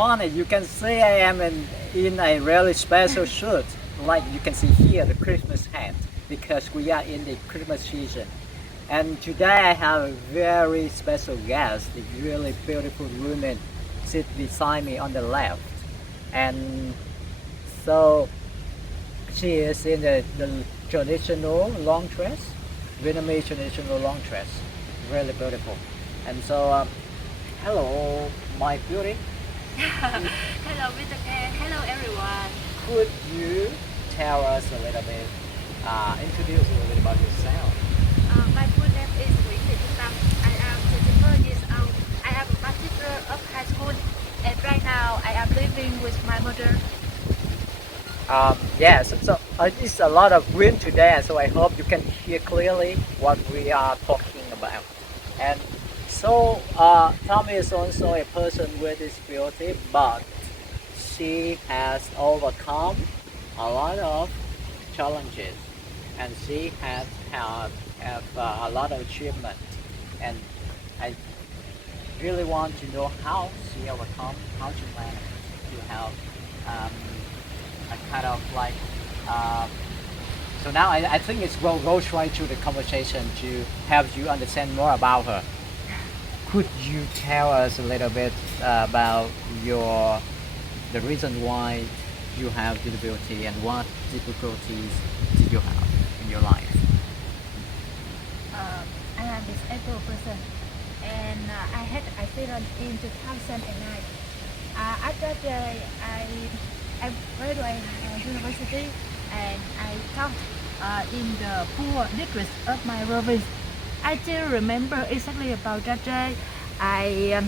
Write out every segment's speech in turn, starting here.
wanted, you can see I am in a really special shirt. Like you can see here, the Christmas hat, because we are in the Christmas season. And today I have a very special guest, a really beautiful woman sit beside me on the left. And so she is in the traditional long dress, Vietnamese traditional long dress, really beautiful. And so, hello, my beauty. Hello, Mr. K. Hello, everyone. Could you tell us a little bit, introduce a little bit about yourself? My full name is Nguyễn. I am 34 years old. I am a master of high school, and right now I am living with my mother. Yes, so it's a lot of wind today, so I hope you can hear clearly what we are talking about. And so, Tommy is also a person with disability, but she has overcome a lot of challenges, and she has have a lot of achievement. And I really want to know how she overcome, how to manage to have a kind of like. So now I think it's go straight to the conversation to help you understand more about her. Could you tell us a little bit about the reason why you have disability and what difficulties did you have in your life? I am a disabled person, and I had an accident in 2009. After that, I graduated university, and I taught in the poor district of my province. I still remember exactly about that day. I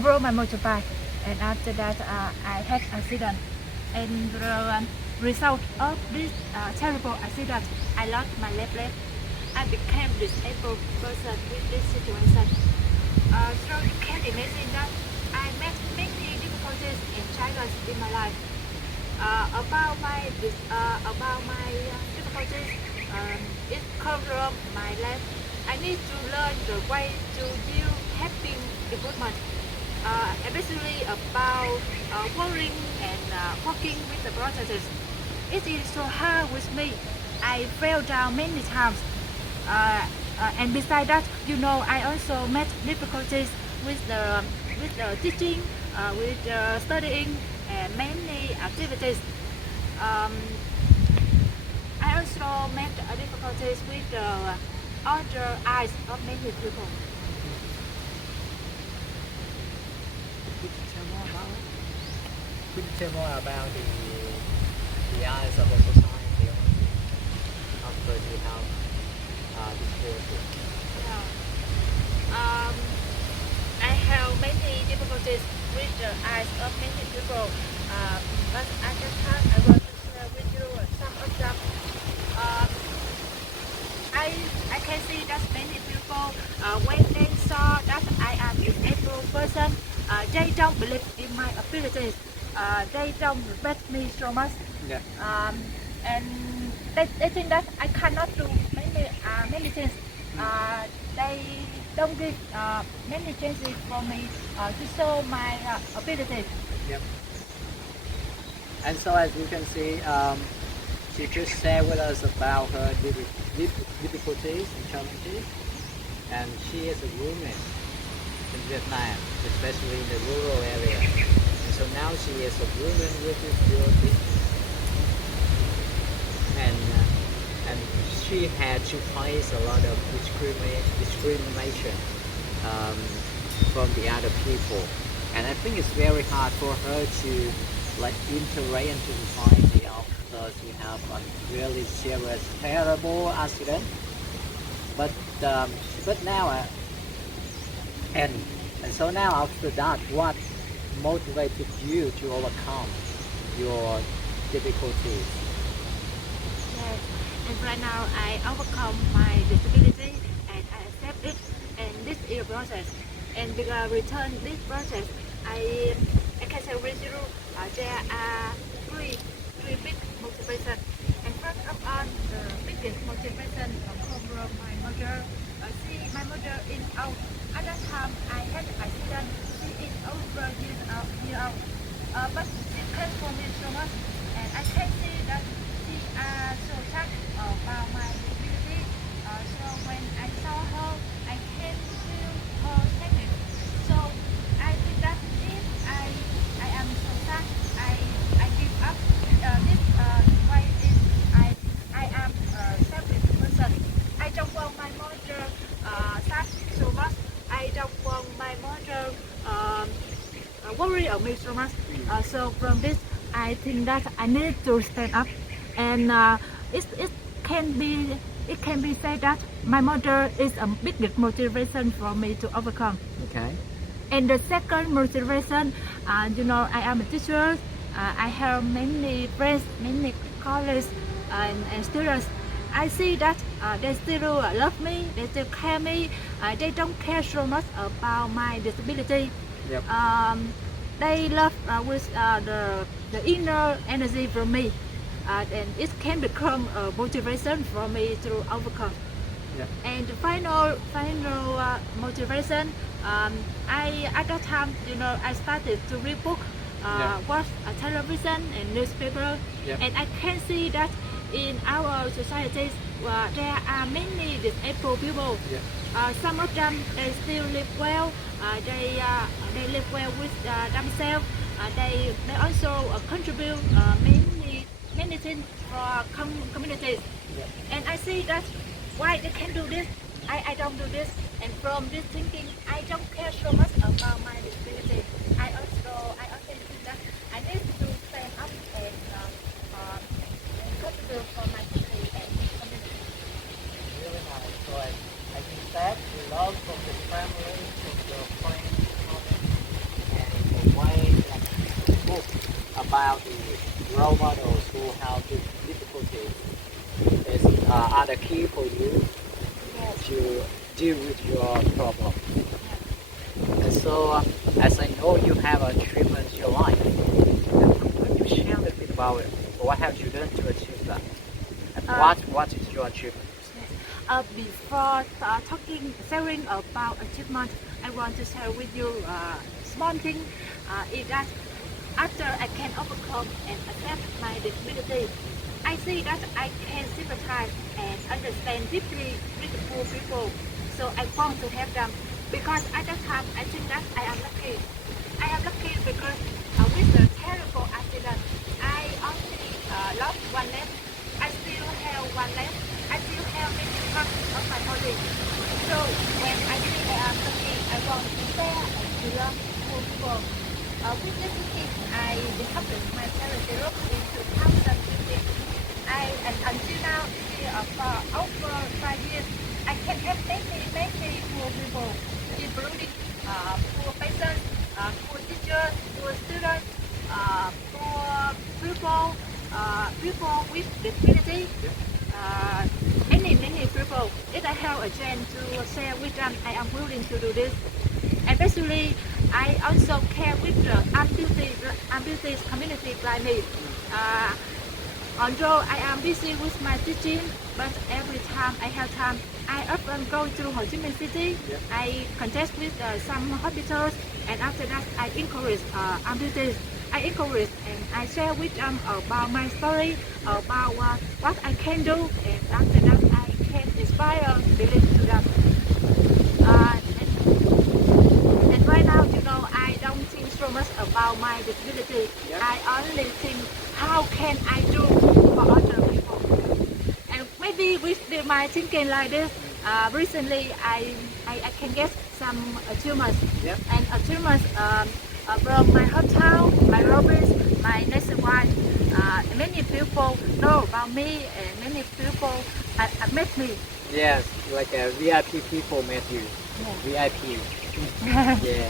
rode my motorbike, and after that I had accident. And the result of this terrible accident, I lost my left leg. I became disabled person with this situation. So you can imagine that I met many difficulties and challenges in my life. About my difficulties, it comes from my life. I need to learn the way to deal happy development, especially about worrying and working with the processes. It is so hard with me. I fell down many times. And besides that, I also met difficulties with the teaching, with studying, and many activities. I also met difficulties with the other eyes of many people. Could you tell more about it? Could you tell more about the eyes of the society after you have disability? Yeah. I have many difficulties with the eyes of many people, but at that time I want to share with you some of them. I can see that many people, when they saw that I am a disabled person, they don't believe in my abilities. They don't respect me so much. Yeah. And they think that I cannot do many things. They don't give many chances for me to show my abilities. Yep. And so as you can see, she just shared with us about her difficulties and challenges. And she is a woman in Vietnam, especially in the rural area. And so now she is a woman with disability. And she had to face a lot of discrimination from the other people. And I think it's very hard for her to like interact into society after she have a really serious, terrible accident. But now, and so now after that, what motivated you to overcome your difficulties? Yes. And right now I overcome my disability and I accept it, and this is a process. And because return this process, I can say with you, there are three big motivation. And first of all, the biggest motivation come from my mother. My mother is old. At that time, I had an accident. She is over years old. for me so much, and I can see that she so touched about my disability. So when I saw her, I can feel her happiness. So I think that if I am so sad, I give up. This way is I am a selfish person. I don't want my mother sad so much. I don't want my mother worry of me so much. So from this, I think that I need to stand up, and it can be said that my mother is a big motivation for me to overcome. Okay. And the second motivation, I am a teacher. I have many friends, many colleagues, and students. I see that they still love me, they still care me. They don't care so much about my disability. Yep. They love with the inner energy from me, and it can become a motivation for me to overcome. Yep. And the final motivation, at that time, I started to read book, watch television and newspaper, and I can see that in our societies there are many disabled people. Some of them they still live well. They live well with themselves. They also contribute many things for communities. And I see that why they can do this, I don't do this. And from this thinking, I don't care so much about my disability. I also think that I need to stand up and contribute for my country and community. Really nice. So I think that the love from the family, from your friends, and the way that you book about the role models who have these difficulties are the key for you to deal with your problem. And so, as I know you have achievements in your life, could you share a little bit about it? What have you done to achieve that? And what is your achievement? Before sharing about achievement, I want to share with you small thing. Is that after I can overcome and accept my disability, I see that I can sympathize and understand deeply with the poor people. So I want to help them, because at that time I think that I am lucky. I am lucky because with the terrible accident, I only lost one leg. I still have one leg. I still have many parts of my body. So when I think I am lucky, I want to share and to love poor people. With this thinking, I established my charity group in 2015. And until now, for over 5 years, I can help many poor people, including poor patients, poor teachers, poor students, poor people with disability, many people. If I have a chance to share with them, I am willing to do this. Especially, I also care with the amputee community like me. Although I am busy with my teaching, but every time I have time, I often go to Ho Chi Minh City. I contact with some hospitals, and after that, I encourage amputees. I encourage and I share with them about my story, about what I can do, and after that, I can inspire belief to them. And right now, I don't think so much about my disability. I only think, how can I do for other people? And maybe with my thinking like this, recently I can get some achievements. And achievements from my hometown, my province, my nationwide. Many people know about me, and many people met me. Yes, like a VIP people met you. VIP. Yeah.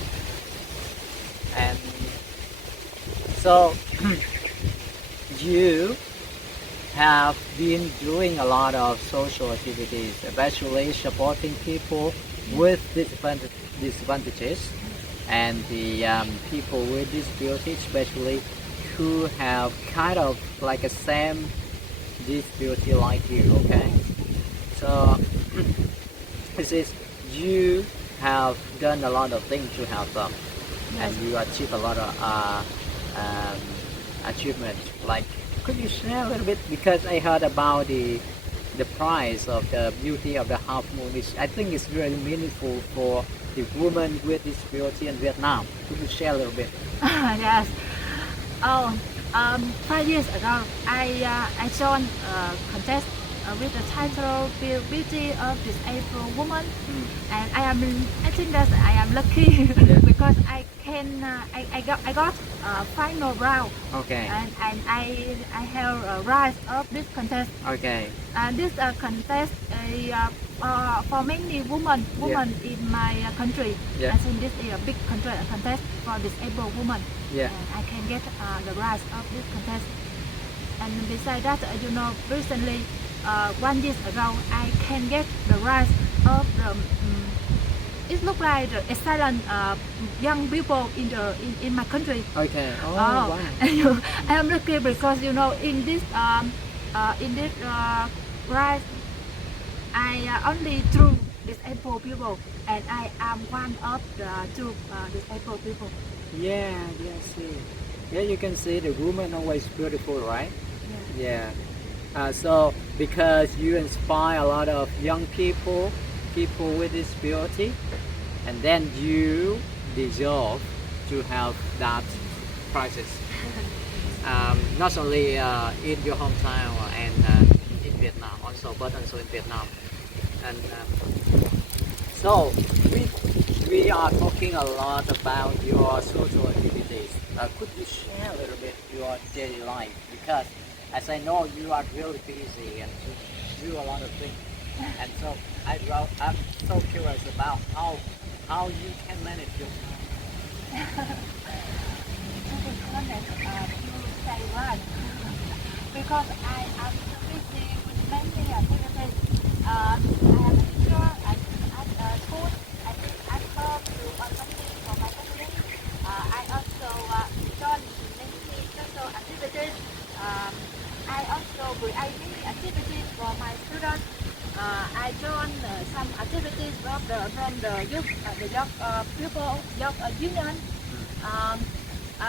And so you have been doing a lot of social activities, especially supporting people with disadvantages and the people with disabilities, especially who have kind of like a same disability like you. Okay, so this is, you have done a lot of things to help them, and you achieve a lot of achievement? Like, could you share a little bit? Because I heard about the price of the beauty of the half moon, which I think is really meaningful for the woman with disability in Vietnam. Could you share a little bit? Yes. Oh, 5 years ago, I joined a contest with the title Beauty of Disabled Woman, and I think that I am lucky because I got final round. Okay. And I have a rise of this contest. Okay. This contest is for many women in my country. Yeah. I think this is a big contest for disabled women. Yeah. And I can get the rise of this contest. And besides that, recently, 1 year ago, I can get the rise of the. It looks like the excellent young people in my country. Okay. Oh, wow. I am lucky because in this rise, I only two disabled people, and I am one of the two disabled people. Yeah. See. Yeah, you can see the woman always beautiful, right? Yeah. So because you inspire a lot of young people with disability, and then you deserve to have that prizes. Not only in your hometown and in Vietnam also, but also in Vietnam. And so we are talking a lot about your social activities. Could you share a little bit your daily life? Because as I know, you are really busy and you do a lot of things. And so I'm so curious about how you can manage your time. To be honest, you say right. Because I am so busy with many activities. I am a teacher at school. I think at home to earn money for my family. I also join many social activities. I also create many activities for my students. I join some activities from the youth union.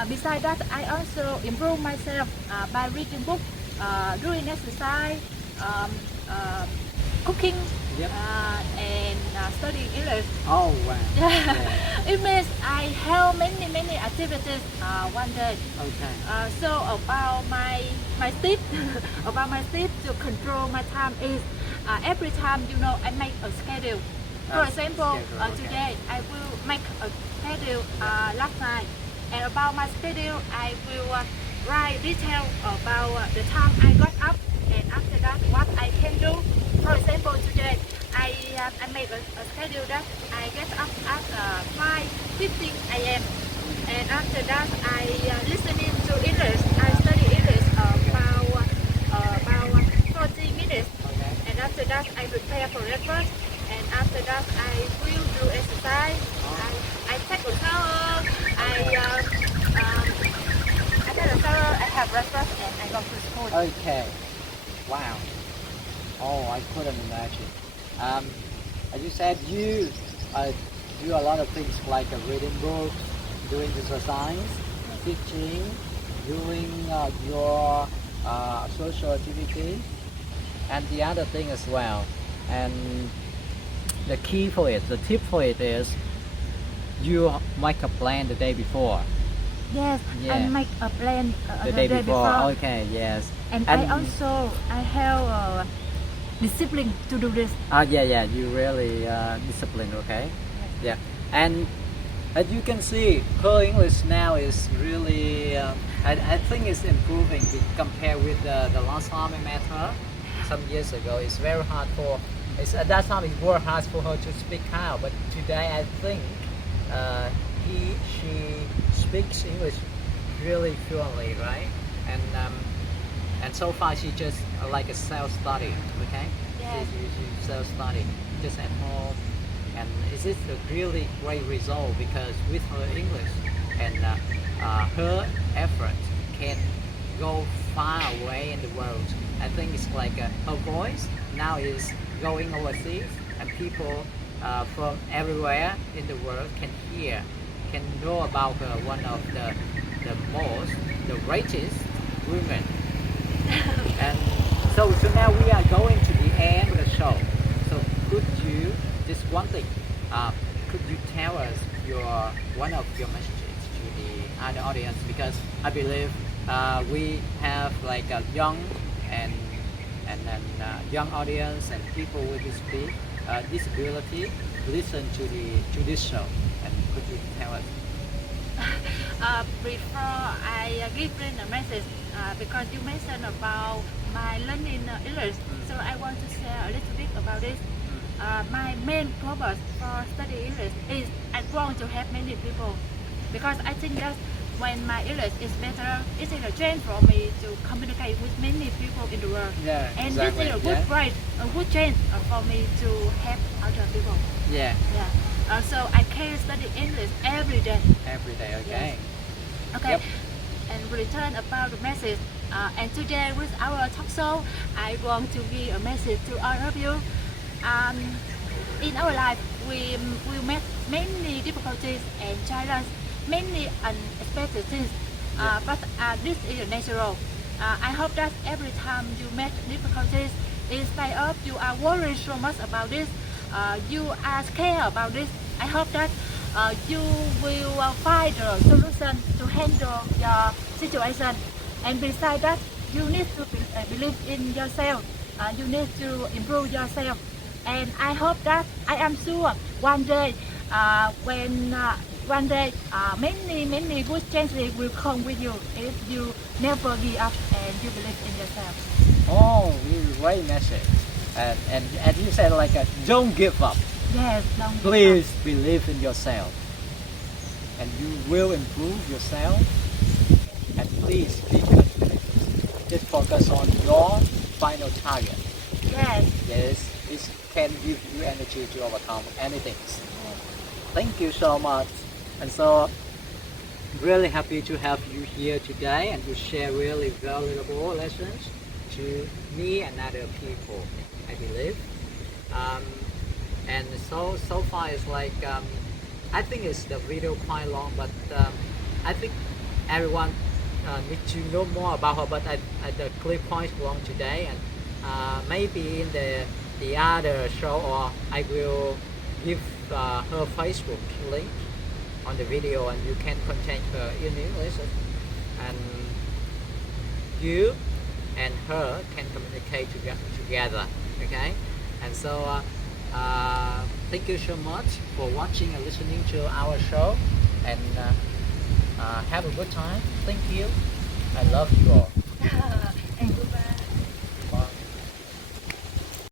Besides that, I also improve myself by reading books, doing exercise, cooking, and studying English. Oh wow! Yeah. It means I have many activities one day. Okay. So about my tip, to control my time is every time I make a schedule. For example, today I will make a schedule last night, and about my schedule I will write detail about the time I got up, and after that what I can do. For example, today I made a schedule that I get up at 5:15 a.m. and after that I listening to English. I study English about 40 minutes, and after that I prepare for breakfast, and after that I will do exercise. I take a shower. I take a shower. I have breakfast and I go to school. Okay. Wow. Oh, I couldn't imagine. As you said, you do a lot of things like reading books, doing exercise, teaching, doing your social activities, and the other thing as well. And the key for it, the tip for it is you make a plan the day before. Yes, Yeah. I make a plan The day before. Okay, yes. And I have discipline to do this. Yeah, you really disciplined, okay? Yeah, and as you can see, her English now is really, I think it's improving compared with the last time I met her some years ago. It's very hard at that time it was hard for her to speak out, but today I think she speaks English really fluently, right? And so far she just like a self-study, okay? Yes. She self-study just at home, and it's just a really great result because with her English and her effort can go far away in the world. I think it's like her voice now is going overseas, and people from everywhere in the world can know about her, one of the the greatest women. And so now we are going to the end of the show. So could you just one thing? Could you tell us one of your messages to the other audience? Because I believe we have like a young and then young audience and people with disability listen to this show. And could you tell us? Before I give in a message, because you mentioned about my learning English, so I want to share a little bit about this. My main purpose for studying English is I want to help many people, because I think that when my English is better, it's a chance for me to communicate with many people in the world. Yeah, And exactly. this is a good right, a good chance for me to help other people. Yeah. Yeah. So I can study English every day. Every day, okay. Yes. Okay. Yep. And return about the message. And today with our talk show, I want to give a message to all of you. In our life, we met many difficulties and challenges, many unexpected things. But this is natural. I hope that every time you met difficulties, instead of you are worried so much about this, you are scared about this. I hope that you will find a solution to handle your situation. And besides that, you need to believe in yourself. You need to improve yourself. And I hope that I am sure one day, many good chances will come with you if you never give up and you believe in yourself. Oh, really great message. And you said like don't give up. Yes, don't give Please believe in yourself, and you will improve yourself. And please be confident. Just focus on your final target. up. Yes. Yes, this can give you energy to overcome anything. Yes. Thank you so much. And so, really happy to have you here today and to share really valuable lessons to me and other people, I believe. And so far it's like, I think it's the video quite long, but I think everyone needs to know more about her, but the clip quite long today, and maybe in the other show, or I will give her Facebook link on the video, and you can contact her in English, and you and her can communicate together, okay? And so thank you so much for watching and listening to our show, and have a good time. Thank you. I love you all. And goodbye.